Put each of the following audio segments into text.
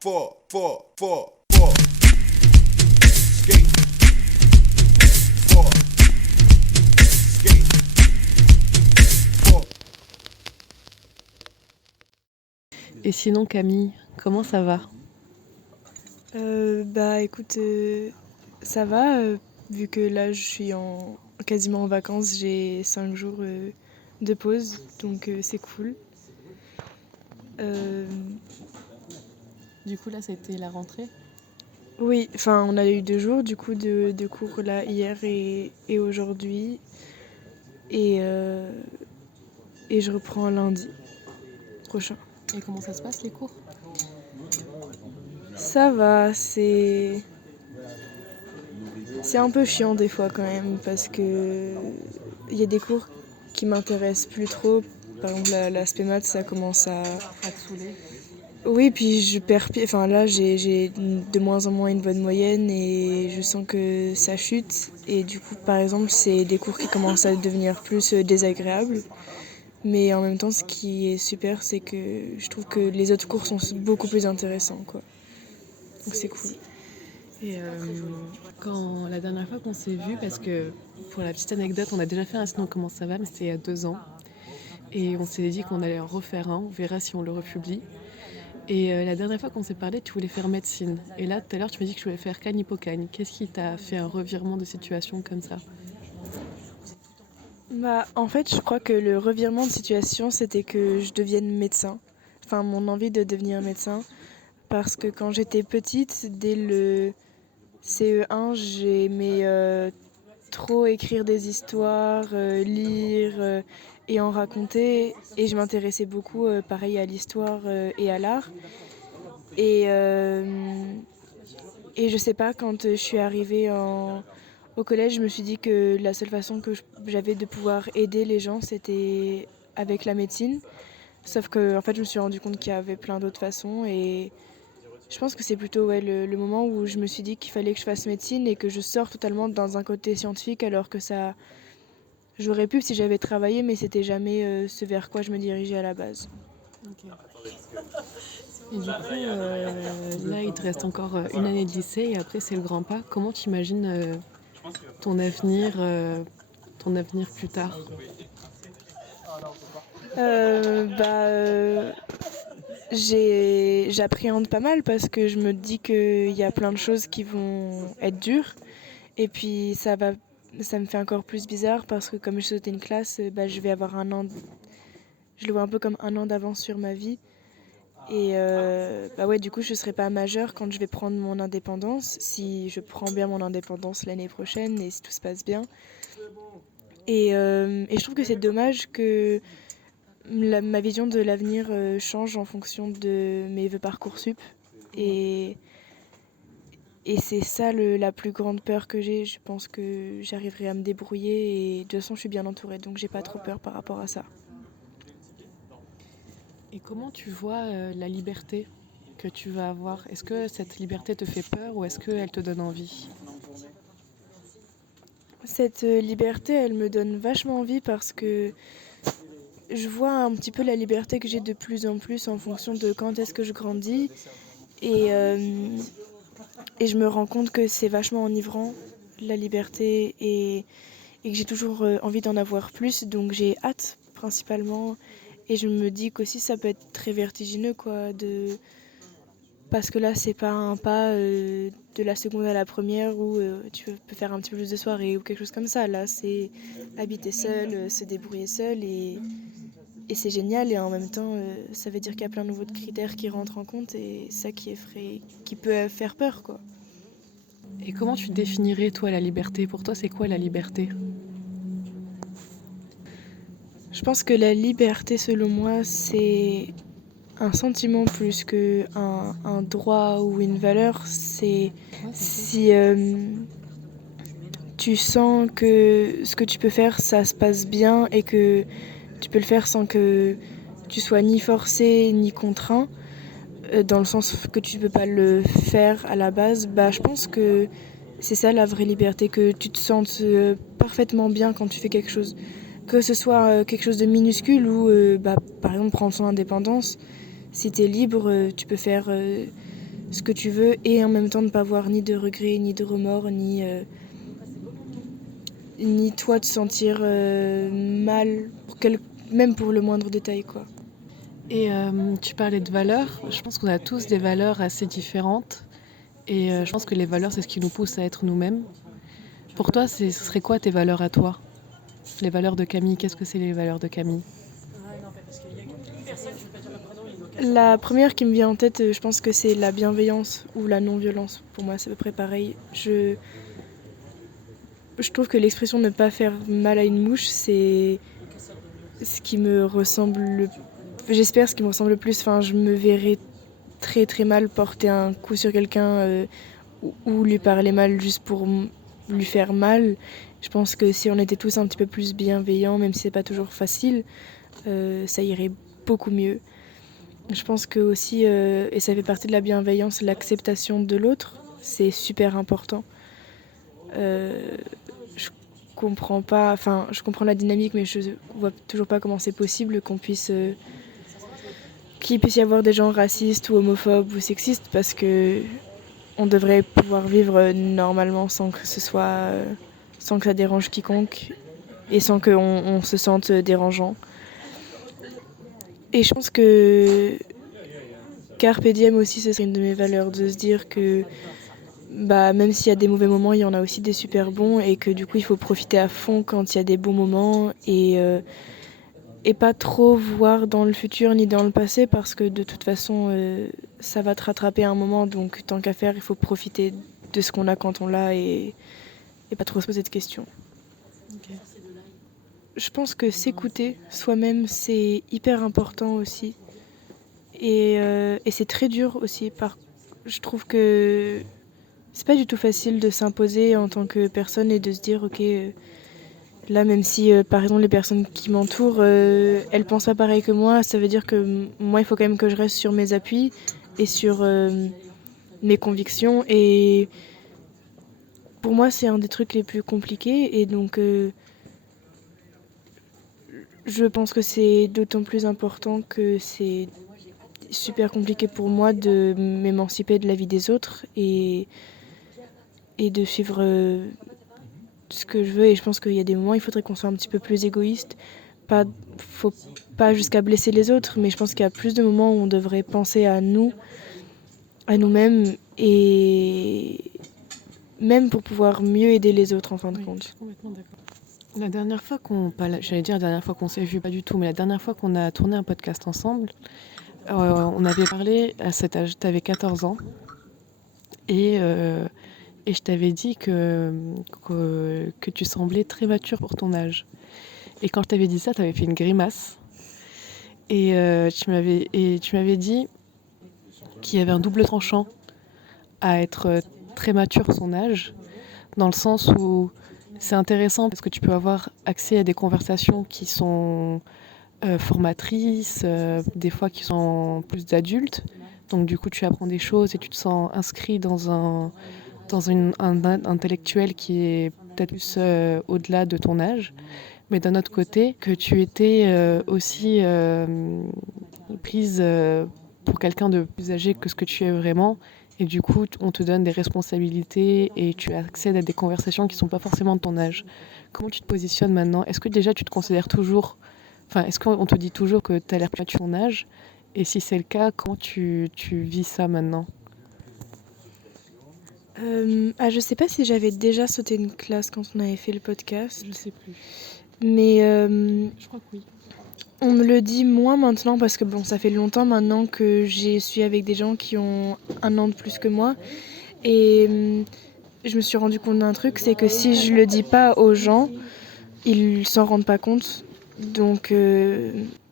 four. Skate. Four. Skate. Four. Et sinon Camille, comment ça va? Bah écoute, ça va, vu que là je suis quasiment en vacances, j'ai 5 jours de pause, donc c'est cool. Euh, Du coup là c'était la rentrée. oui, enfin on a eu 2 jours du coup de cours là hier et aujourd'hui. Et, et je reprends lundi prochain. Et comment ça se passe les cours? Ça va, c'est un peu chiant des fois quand même parce que il y a des cours qui m'intéressent plus trop. Par exemple, l'aspect maths, ça commence à... À te saouler? Oui, puis je perds pied. Enfin là, j'ai de moins en moins une bonne moyenne et je sens que ça chute. Et du coup, par exemple, c'est des cours qui commencent à devenir plus désagréables. Mais en même temps, ce qui est super, c'est que je trouve que les autres cours sont beaucoup plus intéressants, quoi. Donc c'est cool. Et quand la dernière fois qu'on s'est vu, parce que pour la petite anecdote, on a déjà fait un sinon comment ça va, mais c'était il y a 2 ans. Et on s'est dit qu'on allait en refaire un, on verra si on le republie. Et la dernière fois qu'on s'est parlé, tu voulais faire médecine. Et là, tout à l'heure, tu m'as dit que tu voulais faire Cagne-Hippocagne. Qu'est-ce qui t'a fait un revirement de situation comme ça? Bah, en fait, je crois que le revirement de situation, c'était que je devienne médecin. Enfin, mon envie de devenir médecin. Parce que quand j'étais petite, dès le CE1, j'aimais trop écrire des histoires, lire et en raconter. Et je m'intéressais beaucoup, pareil, à l'histoire et à l'art. Et, euh, et je sais pas, quand je suis arrivée au collège, je me suis dit que la seule façon que j'avais de pouvoir aider les gens, c'était avec la médecine. Sauf que, en fait, je me suis rendu compte qu'il y avait plein d'autres façons. Et je pense que c'est plutôt ouais, le moment où je me suis dit qu'il fallait que je fasse médecine et que je sors totalement dans un côté scientifique, alors que ça, j'aurais pu si j'avais travaillé, mais c'était jamais ce vers quoi je me dirigeais à la base. Ok. Et du coup, là, il te reste encore une année de lycée et après, c'est le grand pas. Comment tu imagines ton avenir, ton avenir plus tard? Bah, j'appréhende pas mal parce que je me dis qu'il y a plein de choses qui vont être dures. Et puis ça me fait encore plus bizarre parce que comme je sautais une classe, bah, je vais avoir un an, je le vois un peu comme un an d'avance sur ma vie. Et bah ouais, du coup, je serai pas majeure quand je vais prendre mon indépendance, si je prends bien mon indépendance l'année prochaine et si tout se passe bien. Et je trouve que c'est dommage que ma vision de l'avenir change en fonction de mes vœux Parcoursup. Et, et c'est ça la plus grande peur que j'ai. Je pense que j'arriverai à me débrouiller et de toute façon, je suis bien entourée, donc j'ai pas trop peur par rapport à ça. Et comment tu vois la liberté que tu vas avoir? Est-ce que cette liberté te fait peur ou est-ce qu'elle te donne envie? Cette liberté, elle me donne vachement envie parce que je vois un petit peu la liberté que j'ai de plus en plus en fonction de quand est-ce que je grandis. Et, euh, et je me rends compte que c'est vachement enivrant, la liberté, et que j'ai toujours envie d'en avoir plus. Donc j'ai hâte, principalement. Et je me dis qu'aussi ça peut être très vertigineux, quoi, parce que là, c'est pas un pas de la seconde à la première où tu peux faire un petit peu plus de soirée ou quelque chose comme ça. Là, c'est habiter seul, se débrouiller seul et c'est génial. Et en même temps, ça veut dire qu'il y a plein de nouveaux critères qui rentrent en compte et ça qui effraie, qui peut faire peur, quoi. Et comment tu définirais, toi, la liberté? Pour toi, c'est quoi la liberté? Je pense que la liberté, selon moi, c'est un sentiment plus que un droit ou une valeur. C'est Ouais, si tu sens que ce que tu peux faire, ça se passe bien et que tu peux le faire sans que tu sois ni forcé ni contraint, dans le sens que tu ne peux pas le faire à la base, bah, je pense que c'est ça la vraie liberté, que tu te sentes parfaitement bien quand tu fais quelque chose. Que ce soit quelque chose de minuscule ou, bah, par exemple, prendre son indépendance. Si tu es libre, tu peux faire ce que tu veux et en même temps ne pas avoir ni de regrets, ni de remords, ni toi te sentir mal, même pour le moindre détail, quoi. Et tu parlais de valeurs. Je pense qu'on a tous des valeurs assez différentes. Et je pense que les valeurs, c'est ce qui nous pousse à être nous-mêmes. Pour toi, ce serait quoi tes valeurs à toi? Les valeurs de Camille, qu'est-ce que c'est les valeurs de Camille? La première qui me vient en tête, je pense que c'est la bienveillance ou la non-violence. Pour moi, c'est à peu près pareil. Je trouve que l'expression ne pas faire mal à une mouche, c'est ce qui me ressemble j'espère ce qui me ressemble le plus. Enfin, je me verrais très très mal porter un coup sur quelqu'un ou lui parler mal juste pour lui faire mal. Je pense que si on était tous un petit peu plus bienveillants, même si c'est pas toujours facile, ça irait beaucoup mieux. Je pense que aussi, et ça fait partie de la bienveillance, l'acceptation de l'autre, c'est super important. Je comprends pas, enfin, je comprends la dynamique, mais je vois toujours pas comment c'est possible qu'il puisse y avoir des gens racistes ou homophobes ou sexistes, parce que on devrait pouvoir vivre normalement sans que sans que ça dérange quiconque et sans qu'on se sente dérangeant. Et je pense que Carpe diem aussi, ce serait une de mes valeurs, de se dire que même s'il y a des mauvais moments, il y en a aussi des super bons et que du coup il faut profiter à fond quand il y a des bons moments et pas trop voir dans le futur ni dans le passé parce que de toute façon ça va te rattraper à un moment, donc tant qu'à faire il faut profiter de ce qu'on a quand on l'a et pas trop se poser de questions. Okay. Je pense que s'écouter soi-même c'est hyper important aussi et c'est très dur aussi. Je trouve que c'est pas du tout facile de s'imposer en tant que personne et de se dire ok là même si par exemple les personnes qui m'entourent elles pensent pas pareil que moi, ça veut dire que moi il faut quand même que je reste sur mes appuis et sur mes convictions et pour moi c'est un des trucs les plus compliqués et donc je pense que c'est d'autant plus important que c'est super compliqué pour moi de m'émanciper de la vie des autres et de suivre ce que je veux. Et je pense qu'il y a des moments où il faudrait qu'on soit un petit peu plus égoïste. Faut pas jusqu'à blesser les autres, mais je pense qu'il y a plus de moments où on devrait penser à nous, à nous-mêmes, et même pour pouvoir mieux aider les autres en fin de compte. Je suis complètement d'accord. La dernière fois qu'on s'est vu, pas du tout, mais la dernière fois qu'on a tourné un podcast ensemble, on avait parlé à cet âge, tu avais 14 ans, et je t'avais dit que tu semblais très mature pour ton âge. Et quand je t'avais dit ça, tu avais fait une grimace. Et tu m'avais dit qu'il y avait un double tranchant à être très mature pour son âge, dans le sens où c'est intéressant parce que tu peux avoir accès à des conversations qui sont formatrices, des fois qui sont plus d'adultes. Donc du coup, tu apprends des choses et tu te sens inscrit dans un intellectuel qui est peut-être plus au-delà de ton âge. Mais d'un autre côté, que tu étais aussi prise pour quelqu'un de plus âgé que ce que tu es vraiment. Et du coup, on te donne des responsabilités et tu accèdes à des conversations qui ne sont pas forcément de ton âge. Comment tu te positionnes maintenant? Est-ce que déjà tu te considères toujours... Enfin, est-ce qu'on te dit toujours que tu as l'air plus mature de ton âge? Et si c'est le cas, comment tu vis ça maintenant? Je sais pas si j'avais déjà sauté une classe quand on avait fait le podcast. Je sais plus. Mais je crois que oui. On me le dit moins maintenant parce que bon, ça fait longtemps maintenant que je suis avec des gens qui ont 1 an de plus que moi. Et je me suis rendu compte d'un truc, c'est que si je le dis pas aux gens, ils s'en rendent pas compte. Donc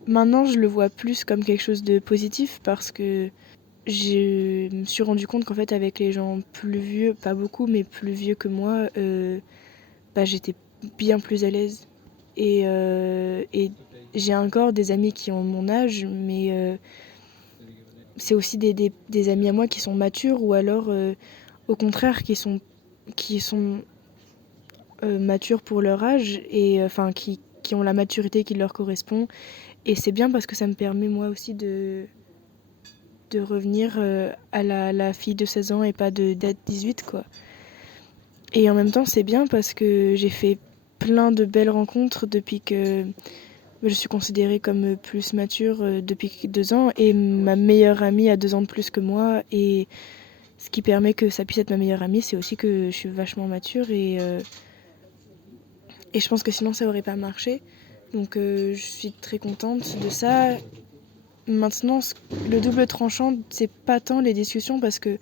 maintenant, je le vois plus comme quelque chose de positif parce que je me suis rendu compte qu'en fait, avec les gens plus vieux, pas beaucoup, mais plus vieux que moi, j'étais bien plus à l'aise. Et j'ai encore des amis qui ont mon âge, mais c'est aussi des amis à moi qui sont matures ou alors au contraire qui sont matures pour leur âge et qui ont la maturité qui leur correspond. Et c'est bien parce que ça me permet moi aussi de revenir à la fille de 16 ans et pas d'être 18, quoi. Et en même temps, c'est bien parce que j'ai fait plein de belles rencontres depuis que je suis considérée comme plus mature depuis 2 ans. Et ma meilleure amie a 2 ans de plus que moi. Et ce qui permet que ça puisse être ma meilleure amie, c'est aussi que je suis vachement mature. Et je pense que sinon, ça aurait pas marché. Donc je suis très contente de ça. Maintenant, le double tranchant, c'est pas tant les discussions parce que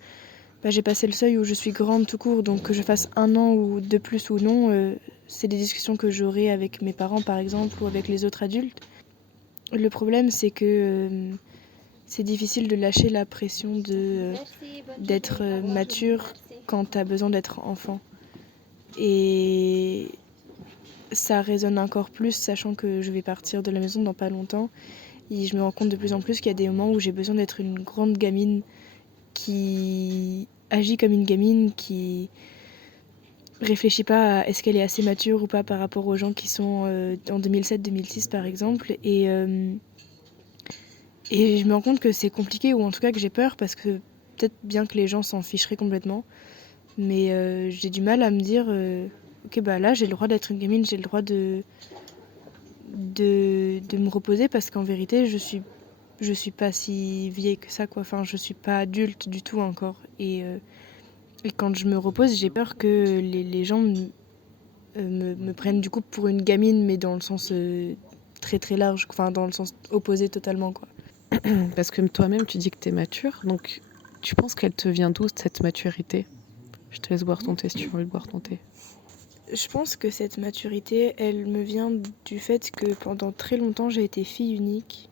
j'ai passé le seuil où je suis grande tout court, donc que je fasse 1 an ou de plus ou non, c'est des discussions que j'aurai avec mes parents par exemple ou avec les autres adultes. Le problème c'est que c'est difficile de lâcher la pression d'être mature quand t'as besoin d'être enfant. Et ça résonne encore plus sachant que je vais partir de la maison dans pas longtemps. Et je me rends compte de plus en plus qu'il y a des moments où j'ai besoin d'être une grande gamine qui agit comme une gamine, qui réfléchit pas à est-ce qu'elle est assez mature ou pas par rapport aux gens qui sont en 2007-2006 par exemple. Et je me rends compte que c'est compliqué, ou en tout cas que j'ai peur, parce que peut-être bien que les gens s'en ficheraient complètement, mais j'ai du mal à me dire ok, bah là j'ai le droit d'être une gamine, j'ai le droit de me reposer, parce qu'en vérité je suis pas si vieille que ça, quoi. Enfin, je suis pas adulte du tout encore. Et quand je me repose, j'ai peur que les gens me prennent du coup pour une gamine, mais dans le sens très très large, enfin dans le sens opposé totalement, quoi. Parce que toi-même, tu dis que tu es mature, donc tu penses qu'elle te vient d'où, cette maturité? Je te laisse boire ton thé si tu veux envie de boire ton thé. Je pense que cette maturité, elle me vient du fait que pendant très longtemps, j'ai été fille unique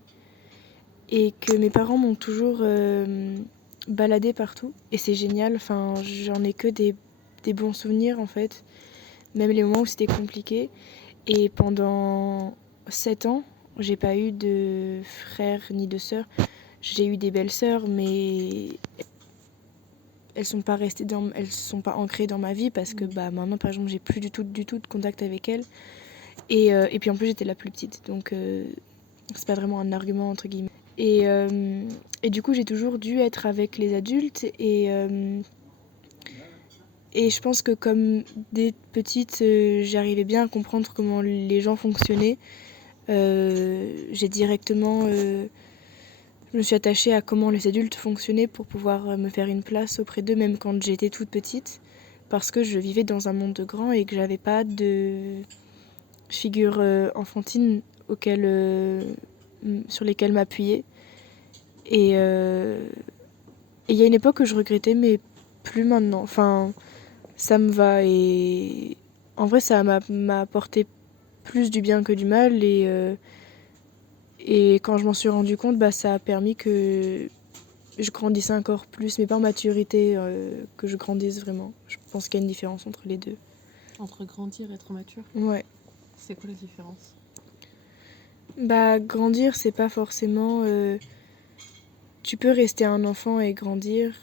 et que mes parents m'ont toujours baladée partout. Et c'est génial, enfin, j'en ai que des bons souvenirs en fait, même les moments où c'était compliqué. Et pendant 7 ans, j'ai pas eu de frères ni de sœurs. J'ai eu des belles sœurs, mais elles sont pas ancrées dans ma vie, parce que maintenant par exemple j'ai plus du tout de contact avec elles. Et puis en plus j'étais la plus petite, donc c'est pas vraiment un argument entre guillemets. Et du coup j'ai toujours dû être avec les adultes, et je pense que comme dès petite j'arrivais bien à comprendre comment les gens fonctionnaient. J'ai directement je me suis attachée à comment les adultes fonctionnaient pour pouvoir me faire une place auprès d'eux, même quand j'étais toute petite, parce que je vivais dans un monde de grands et que j'avais pas de figure enfantine sur lesquelles m'appuyer. Et il y a une époque que je regrettais, mais plus maintenant. Enfin, ça me va, et en vrai ça m'a apporté plus du bien que du mal, et quand je m'en suis rendu compte, ça a permis que je grandisse encore plus, mais pas en maturité, que je grandisse vraiment. Je pense qu'il y a une différence entre les deux. Entre grandir et être mature, Ouais. c'est quoi la différence? Grandir, c'est pas forcément... tu peux rester un enfant et grandir.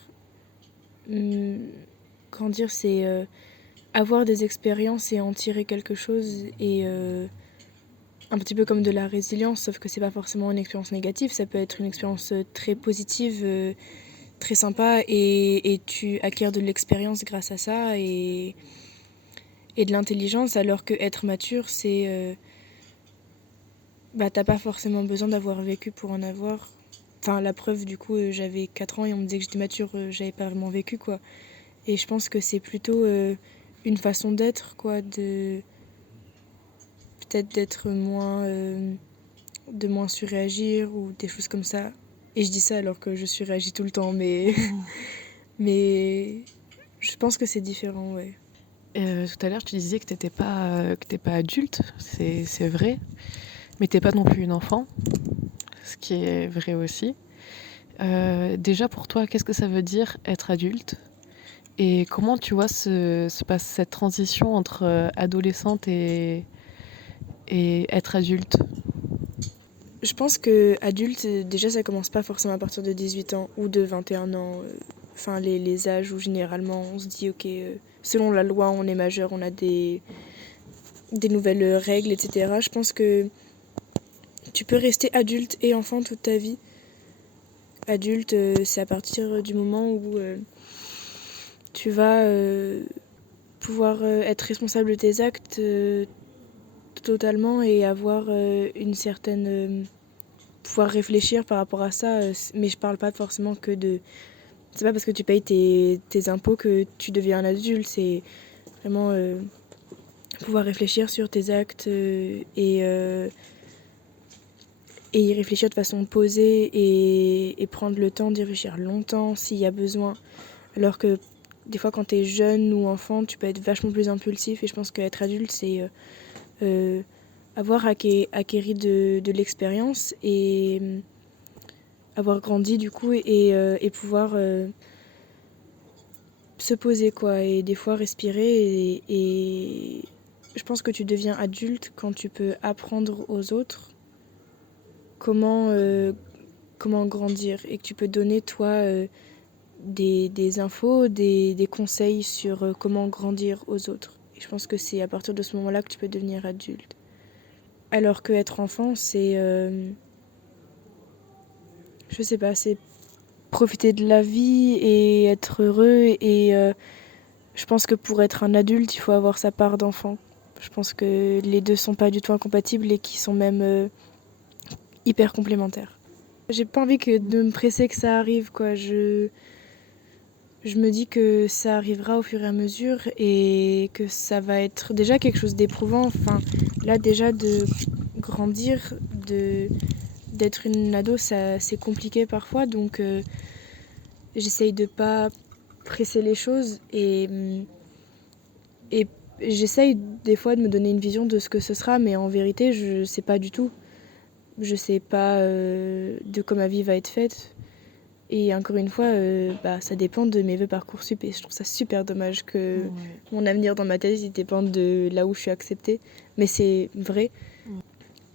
Grandir, c'est avoir des expériences et en tirer quelque chose, et un petit peu comme de la résilience, sauf que c'est pas forcément une expérience négative, ça peut être une expérience très positive, très sympa, et tu acquiers de l'expérience grâce à ça, et de l'intelligence, alors que être mature, c'est... t'as pas forcément besoin d'avoir vécu pour en avoir. Enfin, la preuve, du coup, j'avais 4 ans et on me disait que j'étais mature, j'avais pas vraiment vécu, quoi. Et je pense que c'est plutôt une façon d'être, quoi, peut-être d'être moins... de moins surréagir ou des choses comme ça. Et je dis ça alors que je surréagis tout le temps, mais... mais je pense que c'est différent, ouais. Tout à l'heure, tu disais que t'es pas adulte, c'est vrai, mais t'es pas non plus une enfant, ce qui est vrai aussi. Déjà, pour toi, qu'est-ce que ça veut dire être adulte? Et comment tu vois se passe cette transition entre adolescente et être adulte? Je pense que adulte, déjà, ça commence pas forcément à partir de 18 ans ou de 21 ans. Enfin, les âges où généralement on se dit, ok, selon la loi, on est majeur, on a des nouvelles règles, etc. Je pense que tu peux rester adulte et enfant toute ta vie. adulte, c'est à partir du moment où tu vas pouvoir être responsable de tes actes totalement et avoir une certaine... pouvoir réfléchir par rapport à ça, mais je parle pas forcément que de... C'est pas parce que tu payes tes impôts que tu deviens un adulte, c'est vraiment pouvoir réfléchir sur tes actes et y réfléchir de façon posée et prendre le temps d'y réfléchir longtemps s'il y a besoin. Alors que des fois quand t'es jeune ou enfant, tu peux être vachement plus impulsif et je pense qu'être adulte, c'est avoir acquéri de l'expérience et avoir grandi du coup et pouvoir se poser quoi et des fois respirer et je pense que tu deviens adulte quand tu peux apprendre aux autres comment grandir et que tu peux donner toi des infos, des conseils sur comment grandir aux autres. Et je pense que c'est à partir de ce moment-là que tu peux devenir adulte. Alors que être enfant, c'est je sais pas, c'est profiter de la vie et être heureux et je pense que pour être un adulte, il faut avoir sa part d'enfant. Je pense que les deux sont pas du tout incompatibles et qui sont même hyper complémentaires. J'ai pas envie de me presser que ça arrive quoi. Je me dis que ça arrivera au fur et à mesure et que ça va être déjà quelque chose d'éprouvant. Enfin, là déjà de grandir, d'être une ado, ça c'est compliqué parfois, donc j'essaye de pas presser les choses et j'essaye des fois de me donner une vision de ce que ce sera, mais en vérité je sais pas du tout. Je sais pas de quoi ma vie va être faite. Et encore une fois, ça dépend de mes vœux Parcoursup et je trouve ça super dommage que mon avenir dans ma thèse il dépende de là où je suis acceptée. Mais c'est vrai.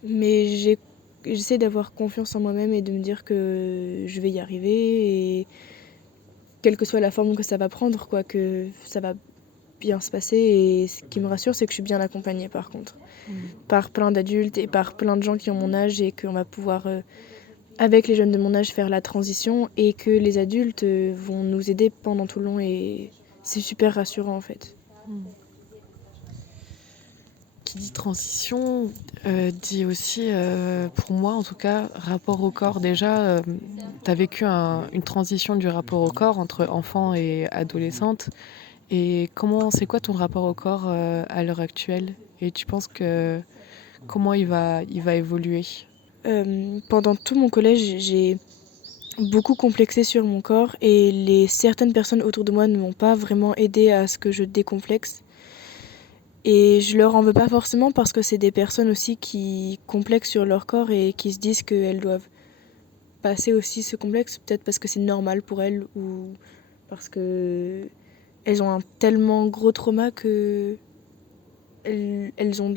Mais j'essaie d'avoir confiance en moi-même et de me dire que je vais y arriver et quelle que soit la forme que ça va prendre, quoi, que ça va bien se passer. Et ce qui me rassure, c'est que je suis bien accompagnée par contre, par plein d'adultes et par plein de gens qui ont mon âge et qu'on va pouvoir avec les jeunes de mon âge faire la transition et que les adultes vont nous aider pendant tout le long et c'est super rassurant en fait. Qui dit transition dit aussi, pour moi en tout cas, rapport au corps. Déjà, tu as vécu une transition du rapport au corps entre enfant et adolescente. Et c'est quoi ton rapport au corps à l'heure actuelle? Et tu penses que comment il va évoluer? Pendant tout mon collège, j'ai beaucoup complexé sur mon corps et certaines personnes autour de moi ne m'ont pas vraiment aidé à ce que je décomplexe. Et je leur en veux pas forcément parce que c'est des personnes aussi qui complexent sur leur corps et qui se disent qu'elles doivent passer aussi ce complexe, peut-être parce que c'est normal pour elles ou parce que elles ont un tellement gros trauma que elles ont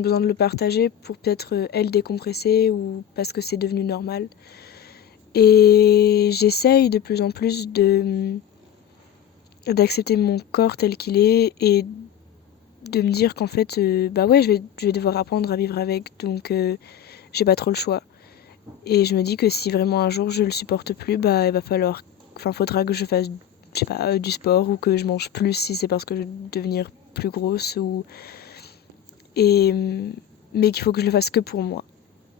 besoin de le partager pour peut-être elles décompresser ou parce que c'est devenu normal. Et j'essaye de plus en plus d'accepter mon corps tel qu'il est et de me dire qu'en fait, je vais devoir apprendre à vivre avec, donc j'ai pas trop le choix. Et je me dis que si vraiment un jour je le supporte plus, faudra que je fasse, je sais pas, du sport ou que je mange plus si c'est parce que je vais devenir plus grosse mais qu'il faut que je le fasse que pour moi.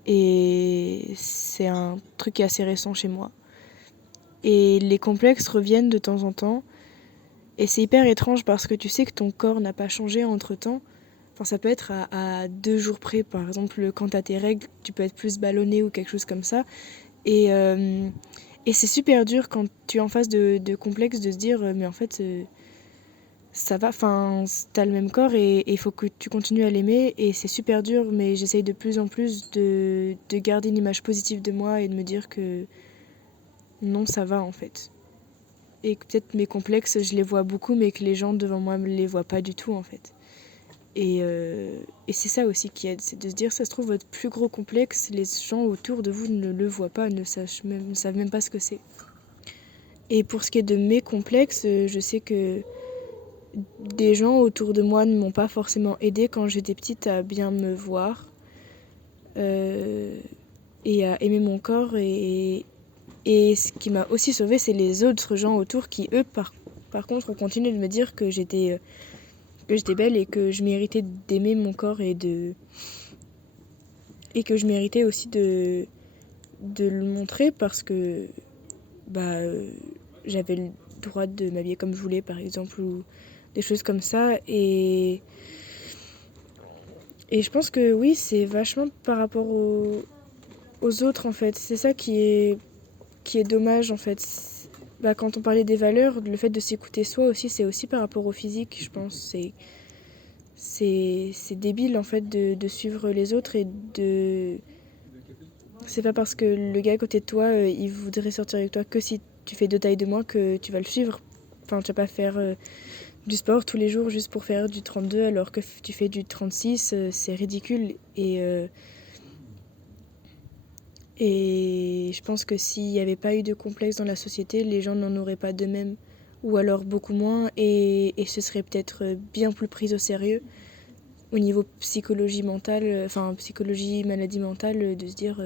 Et c'est un truc qui est assez récent chez moi. Et les complexes reviennent de temps en temps. Et c'est hyper étrange parce que tu sais que ton corps n'a pas changé entre-temps. Enfin, ça peut être à 2 jours près. Par exemple, quand t'as tes règles, tu peux être plus ballonné ou quelque chose comme ça. Et c'est super dur quand tu es en face de complexes de se dire mais en fait ça va, enfin t'as le même corps et il faut que tu continues à l'aimer et c'est super dur mais j'essaye de plus en plus de garder une image positive de moi et de me dire que non ça va en fait. Et que peut-être mes complexes je les vois beaucoup mais que les gens devant moi ne les voient pas du tout en fait. Et c'est ça aussi qui aide, c'est de se dire ça se trouve votre plus gros complexe, les gens autour de vous ne le voient pas, ne savent même pas ce que c'est. Et pour ce qui est de mes complexes, je sais que des gens autour de moi ne m'ont pas forcément aidée quand j'étais petite à bien me voir. et à aimer mon corps. Et ce qui m'a aussi sauvée, c'est les autres gens autour qui, eux, par contre, ont continué de me dire que j'étais belle et que je méritais d'aimer mon corps et que je méritais aussi de le montrer parce que j'avais le droit de m'habiller comme je voulais, par exemple, ou des choses comme ça. Et je pense que oui, c'est vachement par rapport aux autres, en fait. C'est ça qui est dommage, en fait. Quand on parlait des valeurs, le fait de s'écouter soi aussi, c'est aussi par rapport au physique, je pense. C'est débile, en fait, de suivre les autres et de... C'est pas parce que le gars à côté de toi, il voudrait sortir avec toi que si tu fais 2 tailles de moins que tu vas le suivre. Enfin, tu vas pas faire du sport tous les jours juste pour faire du 32 alors que tu fais du 36, c'est ridicule. Et je pense que s'il n'y avait pas eu de complexe dans la société, les gens n'en auraient pas de même. Ou alors beaucoup moins, et ce serait peut-être bien plus pris au sérieux au niveau psychologie mentale, psychologie, maladie mentale, de se dire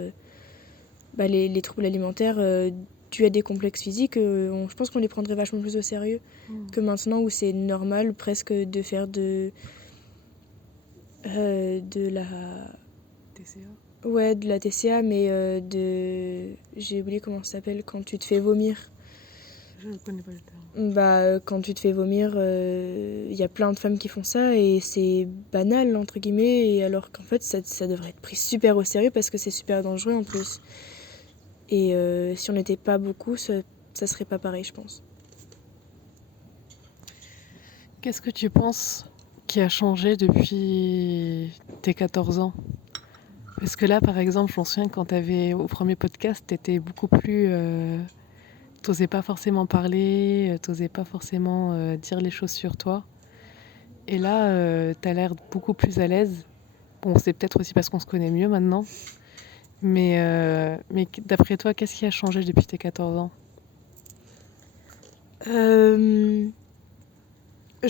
les troubles alimentaires dus à des complexes physiques, je pense qu'on les prendrait vachement plus au sérieux que maintenant où c'est normal presque de faire de la... TCA. Ouais, de la TCA, mais j'ai oublié comment ça s'appelle, quand tu te fais vomir. Je ne connais pas le terme. Quand tu te fais vomir, y a plein de femmes qui font ça et c'est banal, entre guillemets, et alors qu'en fait, ça devrait être pris super au sérieux parce que c'est super dangereux en plus. Et si on n'était pas beaucoup, ça serait pas pareil, je pense. Qu'est-ce que tu penses qui a changé depuis tes 14 ans? Parce que là, par exemple, je me souviens quand au premier podcast, t'étais beaucoup plus... t'osais pas forcément parler, t'osais pas forcément dire les choses sur toi. Et là, t'as l'air beaucoup plus à l'aise. Bon, c'est peut-être aussi parce qu'on se connaît mieux maintenant. Mais d'après toi, qu'est-ce qui a changé depuis tes 14 ans? Je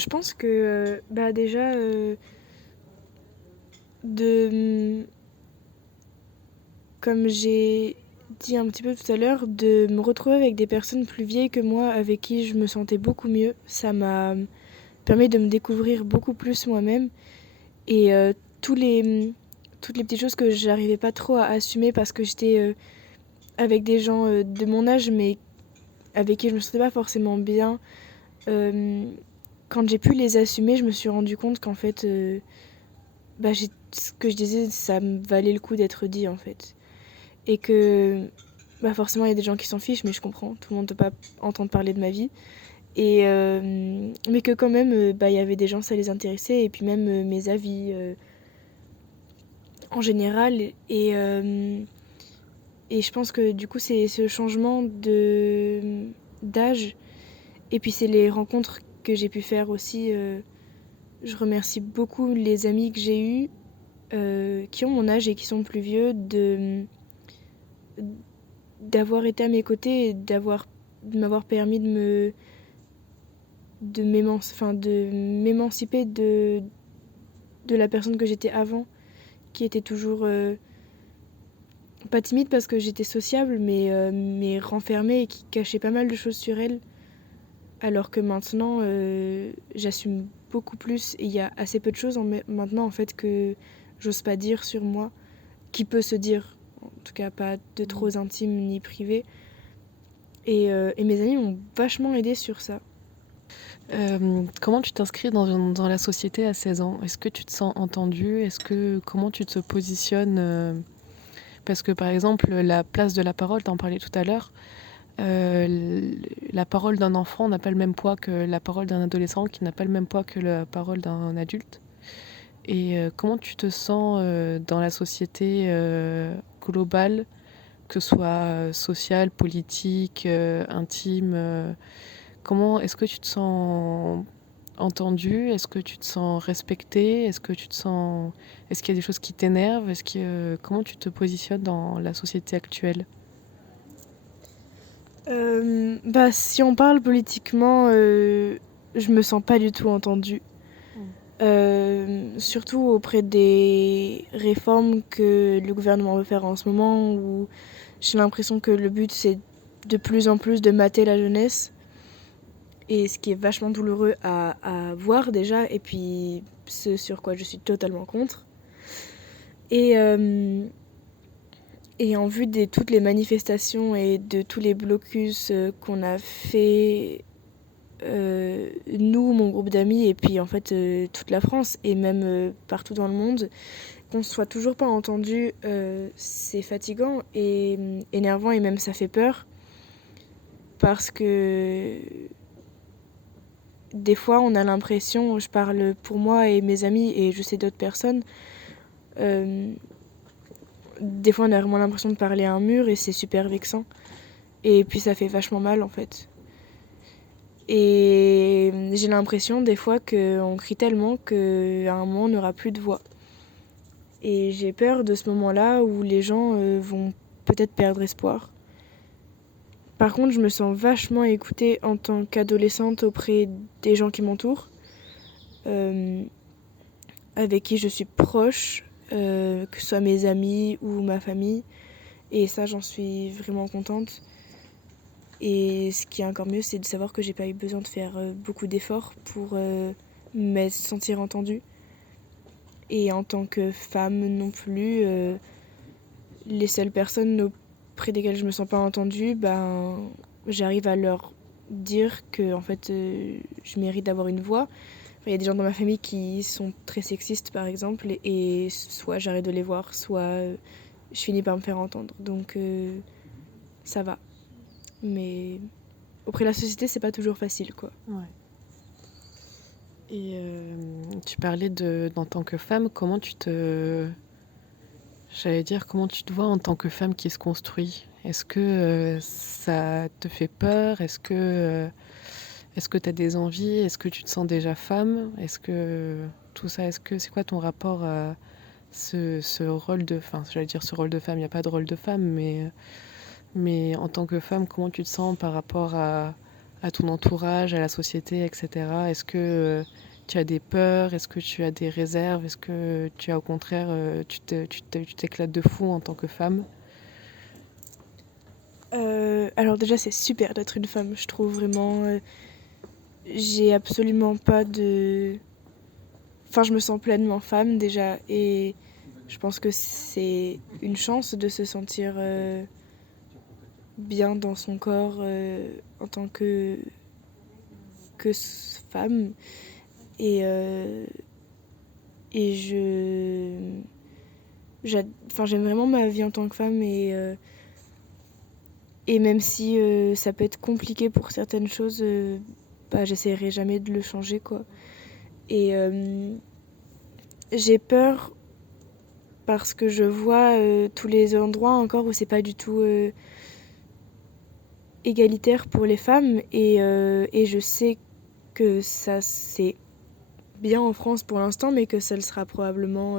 pense que déjà comme j'ai dit un petit peu tout à l'heure, de me retrouver avec des personnes plus vieilles que moi avec qui je me sentais beaucoup mieux. Ça m'a permis de me découvrir beaucoup plus moi-même et toutes les petites choses que j'arrivais pas trop à assumer parce que j'étais avec des gens de mon âge mais avec qui je me sentais pas forcément bien. Quand j'ai pu les assumer, je me suis rendu compte qu'en fait, ce que je disais, ça me valait le coup d'être dit en fait. Et que forcément, il y a des gens qui s'en fichent, mais je comprends, tout le monde ne peut pas entendre parler de ma vie. Mais que quand même, il y avait des gens, ça les intéressait, et puis même mes avis en général. Et je pense que du coup, c'est ce changement d'âge, et puis c'est les rencontres que j'ai pu faire aussi. Je remercie beaucoup les amis que j'ai eus, qui ont mon âge et qui sont plus vieux, d'avoir été à mes côtés et de m'avoir permis de m'émanciper de la personne que j'étais avant, qui était toujours pas timide parce que j'étais sociable, mais renfermée et qui cachait pas mal de choses sur elle. Alors que maintenant, j'assume beaucoup plus et il y a assez peu de choses maintenant en fait que j'ose pas dire sur moi, qui peut se dire, en tout cas pas de trop intime ni privé. Et mes amis m'ont vachement aidée sur ça. Comment tu t'inscris dans la société à 16 ans? Est-ce que tu te sens entendue? Comment tu te positionnes? Parce que par exemple, la place de la parole, t'en parlais tout à l'heure, la parole d'un enfant n'a pas le même poids que la parole d'un adolescent, qui n'a pas le même poids que la parole d'un adulte. Et comment tu te sens dans la société globale, que ce soit sociale, politique, intime comment est-ce que tu te sens entendue? Est-ce que tu te sens respectée? Est-ce qu'il y a des choses qui t'énervent? Comment tu te positionnes dans la société actuelle? Si on parle politiquement, je me sens pas du tout entendue. surtout auprès des réformes que le gouvernement veut faire en ce moment, où j'ai l'impression que le but c'est de plus en plus de mater la jeunesse, et ce qui est vachement douloureux à voir déjà, et puis ce sur quoi je suis totalement contre. Et, et en vue de toutes les manifestations et de tous les blocus qu'on a fait, nous, mon groupe d'amis, et puis en fait toute la France, et même partout dans le monde, qu'on ne soit toujours pas entendu, c'est fatigant et énervant, et même ça fait peur, parce que des fois on a l'impression, je parle pour moi et mes amis, et je sais d'autres personnes, des fois on a vraiment l'impression de parler à un mur, et c'est super vexant. Et puis ça fait vachement mal en fait. Et j'ai l'impression des fois qu'on crie tellement qu'à un moment on n'aura plus de voix. Et j'ai peur de ce moment-là où les gens vont peut-être perdre espoir. Par contre, je me sens vachement écoutée en tant qu'adolescente auprès des gens qui m'entourent, avec qui je suis proche, que ce soit mes amis ou ma famille. Et ça, j'en suis vraiment contente. Et ce qui est encore mieux, c'est de savoir que j'ai pas eu besoin de faire beaucoup d'efforts pour me sentir entendue. Et en tant que femme non plus, les seules personnes auprès desquelles je me sens pas entendue, j'arrive à leur dire que en fait, je mérite d'avoir une voix. Il y a des gens dans ma famille qui sont très sexistes, par exemple, et soit j'arrête de les voir, soit je finis par me faire entendre. Donc ça va. Mais auprès de la société, c'est pas toujours facile, quoi. Ouais. Et tu parlais en tant que femme, comment comment tu te vois en tant que femme qui se construit? Est-ce que ça te fait peur? Est-ce que tu as des envies? Est-ce que tu te sens déjà femme? Est-ce que tout ça, c'est quoi ton rapport à ce rôle j'allais dire ce rôle de femme, il n'y a pas de rôle de femme, mais en tant que femme, comment tu te sens par rapport à ton entourage, à la société, etc. Est-ce que tu as des peurs? Est-ce que tu as des réserves? Est-ce que tu as au contraire, tu t'éclates de fou en tant que femme? Alors déjà, c'est super d'être une femme, je trouve vraiment. J'ai absolument pas de... Enfin, je me sens pleinement femme déjà, et je pense que c'est une chance de se sentir bien dans son corps en tant que femme. Et, et j'aime vraiment ma vie en tant que femme, et même si ça peut être compliqué pour certaines choses, j'essaierai jamais de le changer, quoi. Et j'ai peur parce que je vois tous les endroits encore où c'est pas du tout égalitaire pour les femmes, et je sais que ça c'est bien en France pour l'instant, mais que ça le sera probablement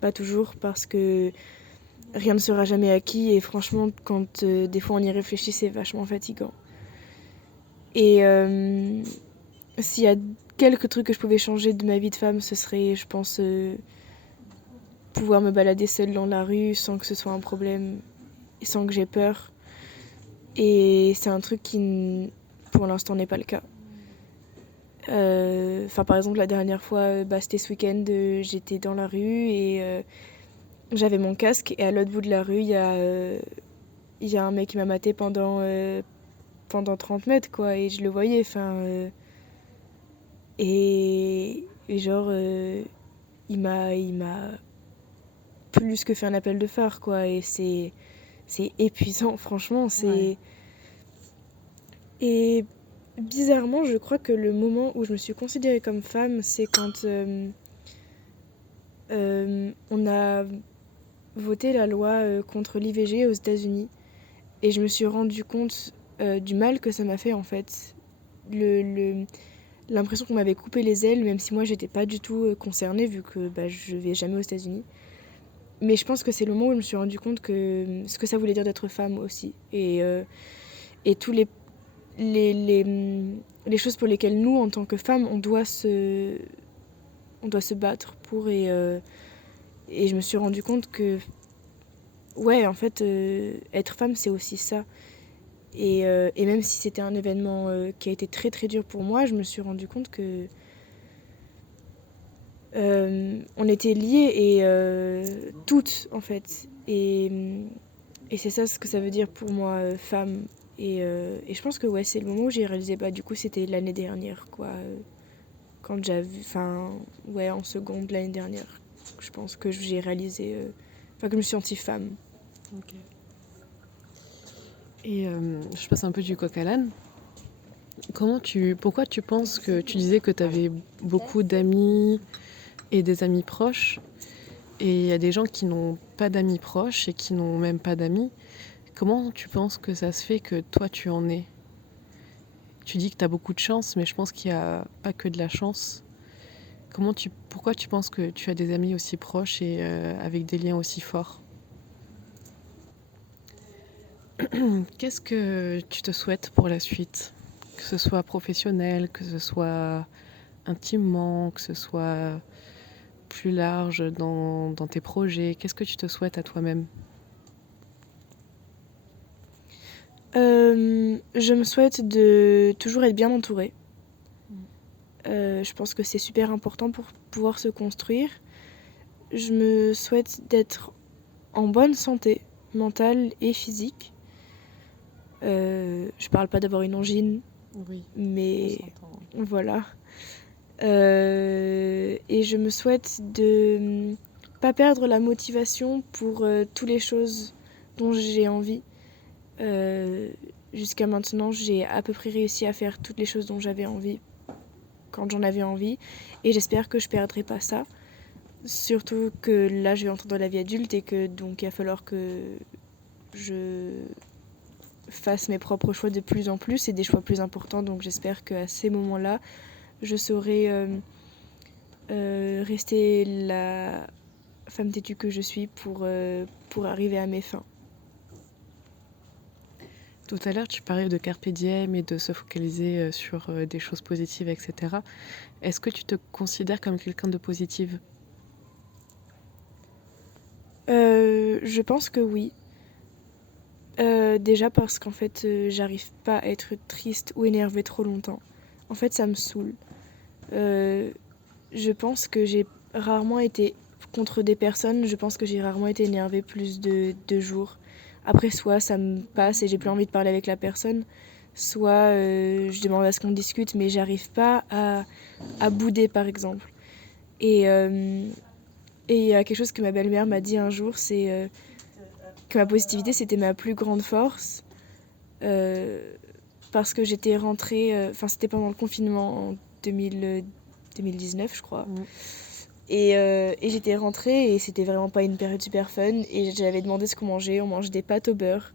pas toujours, parce que rien ne sera jamais acquis, et franchement quand des fois on y réfléchit, c'est vachement fatigant. Et s'il y a quelques trucs que je pouvais changer de ma vie de femme, ce serait, je pense, pouvoir me balader seule dans la rue sans que ce soit un problème, et sans que j'ai peur. Et c'est un truc qui, pour l'instant, n'est pas le cas. Par exemple, la dernière fois, c'était ce week-end, j'étais dans la rue, et j'avais mon casque, et à l'autre bout de la rue, il y a un mec qui m'a maté pendant 30 mètres, quoi, et je le voyais, et genre, il m'a plus que fait un appel de phare, quoi, et c'est épuisant, franchement, c'est... Ouais. Et bizarrement, je crois que le moment où je me suis considérée comme femme, c'est quand on a voté la loi contre l'IVG aux États-Unis, et je me suis rendu compte du mal que ça m'a fait, en fait. L'impression qu'on m'avait coupé les ailes, même si moi j'étais pas du tout concernée, vu que je vais jamais aux États-Unis. Mais je pense que c'est le moment où je me suis rendu compte que ce que ça voulait dire d'être femme aussi. Et tous les choses pour lesquelles nous, en tant que femmes, on on doit se battre pour et je me suis rendu compte que ouais, en fait, être femme, c'est aussi ça. Et même si c'était un événement qui a été très très dur pour moi, je me suis rendu compte que on était liées et toutes en fait. Et c'est ça ce que ça veut dire pour moi, femme. Et je pense que ouais, c'est le moment où j'ai réalisé, bah du coup c'était l'année dernière quoi. Quand j'avais, enfin ouais, en seconde l'année dernière. Je pense que j'ai réalisé, enfin que je me suis sentie femme. Ok. Et je passe un peu du coq à l'âne. Pourquoi tu penses que tu disais que tu avais beaucoup d'amis et des amis proches, et il y a des gens qui n'ont pas d'amis proches et qui n'ont même pas d'amis. Comment tu penses que ça se fait que toi tu en aies? Tu dis que tu as beaucoup de chance, mais je pense qu'il n'y a pas que de la chance. Pourquoi tu penses que tu as des amis aussi proches et avec des liens aussi forts? Qu'est-ce que tu te souhaites pour la suite? Que ce soit professionnel, que ce soit intimement, que ce soit plus large dans tes projets. Qu'est-ce que tu te souhaites à toi-même? Je me souhaite de toujours être bien entourée. Je pense que c'est super important pour pouvoir se construire. Je me souhaite d'être en bonne santé mentale et physique. Je parle pas d'avoir une angine, Oui, mais on s'entend. voilà. Et je me souhaite de pas perdre la motivation pour toutes les choses dont j'ai envie. Jusqu'à maintenant, j'ai à peu près réussi à faire toutes les choses dont j'avais envie quand j'en avais envie. Et j'espère que je perdrai pas ça. Surtout que là, je vais entrer dans la vie adulte et que donc il va falloir que je fasse mes propres choix de plus en plus et des choix plus importants. Donc j'espère qu'à ces moments-là, je saurai rester la femme têtue que je suis pour arriver à mes fins. Tout à l'heure, tu parlais de carpe diem et de se focaliser sur des choses positives, etc. Est-ce que tu te considères comme quelqu'un de positive? Je pense que oui. Déjà parce qu'en fait, j'arrive pas à être triste ou énervée trop longtemps. En fait, ça me saoule. Je pense que j'ai rarement été contre des personnes, je pense que j'ai rarement été énervée plus de 2 jours. Après, soit ça me passe et j'ai plus envie de parler avec la personne, soit je demande à ce qu'on discute, mais j'arrive pas à bouder, par exemple. Et et il y a quelque chose que ma belle-mère m'a dit un jour, c'est que ma positivité, c'était ma plus grande force. Euh, Parce que j'étais rentrée, enfin c'était pendant le confinement en 2019 je crois. Mm. Et j'étais rentrée et c'était vraiment pas une période super fun. Et j'avais demandé ce qu'on mangeait, on mangeait des pâtes au beurre.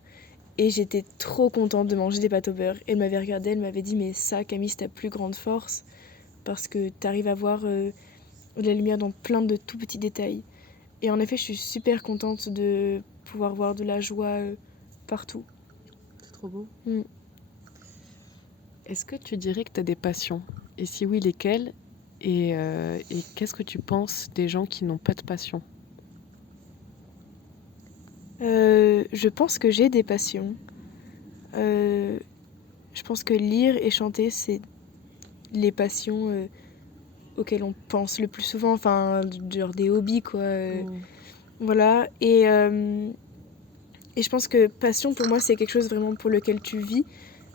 Et j'étais trop contente de manger des pâtes au beurre. Elle m'avait regardée, elle m'avait dit mais ça Camille c'est ta plus grande force. Parce que t'arrives à voir de la lumière dans plein de tout petits détails. Et en effet je suis super contente de pouvoir voir de la joie partout. C'est trop beau. Mm. Est-ce que tu dirais que tu as des passions? Et si oui, lesquelles? Et qu'est-ce que tu penses des gens qui n'ont pas de passion? Je pense que j'ai des passions. Je pense que lire et chanter, c'est les passions auxquelles on pense le plus souvent. Enfin, genre des hobbies, quoi. Mm. Voilà. Et je pense que passion, pour moi, c'est quelque chose vraiment pour lequel tu vis.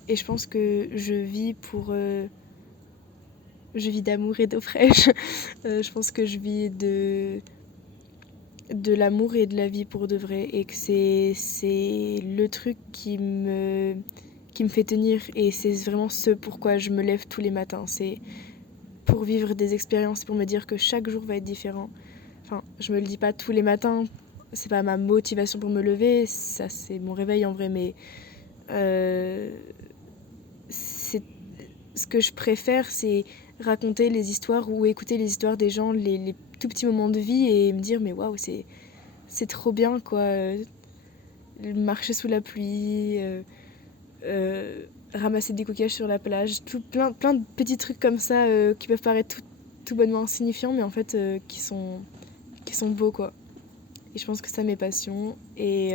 Et je pense que je vis pour... je vis d'amour et d'eau fraîche. Je pense que je vis de l'amour et de la vie pour de vrai. Et que c'est le truc qui me fait tenir. Et c'est vraiment ce pourquoi je me lève tous les matins. C'est pour vivre des expériences, pour me dire que chaque jour va être différent. Enfin, je me le dis pas tous les matins. C'est pas ma motivation pour me lever. Ça, c'est mon réveil en vrai. Mais c'est ce que je préfère, c'est raconter les histoires ou écouter les histoires des gens, les tout petits moments de vie et me dire mais waouh, c'est trop bien quoi. Marcher sous la pluie, ramasser des coquillages sur la plage, plein de petits trucs comme ça qui peuvent paraître tout tout bonnement insignifiants, mais en fait qui sont beaux, quoi. Et je pense que ça, mes passions. Et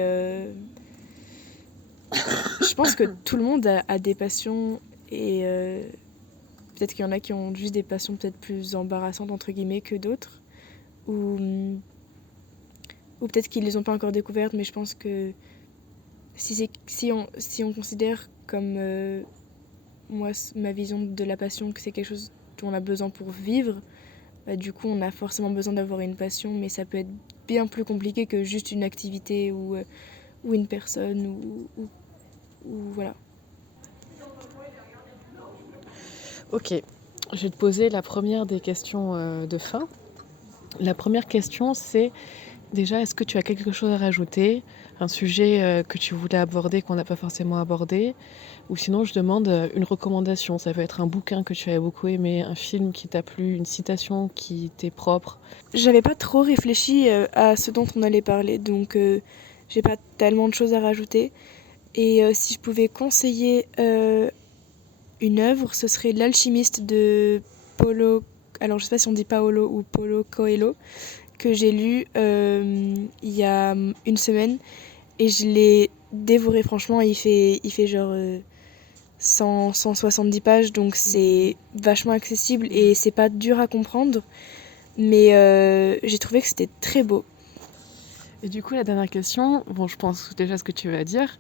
je pense que tout le monde a des passions. Et peut-être qu'il y en a qui ont juste des passions peut-être plus embarrassantes, entre guillemets, que d'autres. Ou peut-être qu'ils ne les ont pas encore découvertes, mais je pense que si on considère comme moi, ma vision de la passion, que c'est quelque chose dont on a besoin pour vivre, bah, du coup, on a forcément besoin d'avoir une passion, mais ça peut être bien plus compliqué que juste une activité ou une personne ou voilà. Ok, je vais te poser la première des questions de fin. La première question, c'est déjà, est-ce que tu as quelque chose à rajouter, un sujet que tu voulais aborder, qu'on n'a pas forcément abordé, ou sinon je demande une recommandation. Ça peut être un bouquin que tu avais beaucoup aimé, un film qui t'a plu, une citation qui t'est propre. J'avais pas trop réfléchi à ce dont on allait parler, donc j'ai pas tellement de choses à rajouter. Et si je pouvais conseiller une œuvre, ce serait L'Alchimiste de Paulo, alors je sais pas si on dit Paolo ou Paulo Coelho, que j'ai lu il y a une semaine et je l'ai dévoré. Franchement, il fait genre 170 pages, donc c'est vachement accessible et c'est pas dur à comprendre, mais j'ai trouvé que c'était très beau. Et du coup, la dernière question, bon, je pense déjà ce que tu vas dire.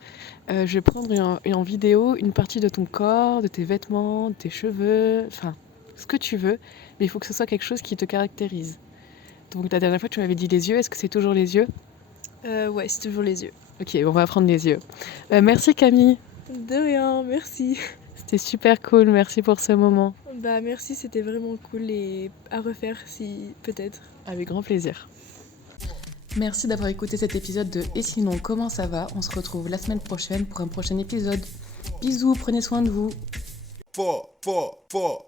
Je vais prendre en vidéo une partie de ton corps, de tes vêtements, de tes cheveux, enfin, ce que tu veux, mais il faut que ce soit quelque chose qui te caractérise. Donc la dernière fois, tu m'avais dit les yeux, est-ce que c'est toujours les yeux ? Ouais, c'est toujours les yeux. Ok, on va prendre les yeux. Merci Camille, De rien, merci. c'était super cool, merci pour ce moment. Bah merci, c'était vraiment cool et à refaire si peut-être. Avec grand plaisir. Merci d'avoir écouté cet épisode de Et sinon, comment ça va ? On se retrouve la semaine prochaine pour un prochain épisode. Bisous, prenez soin de vous. 4, 4, 4.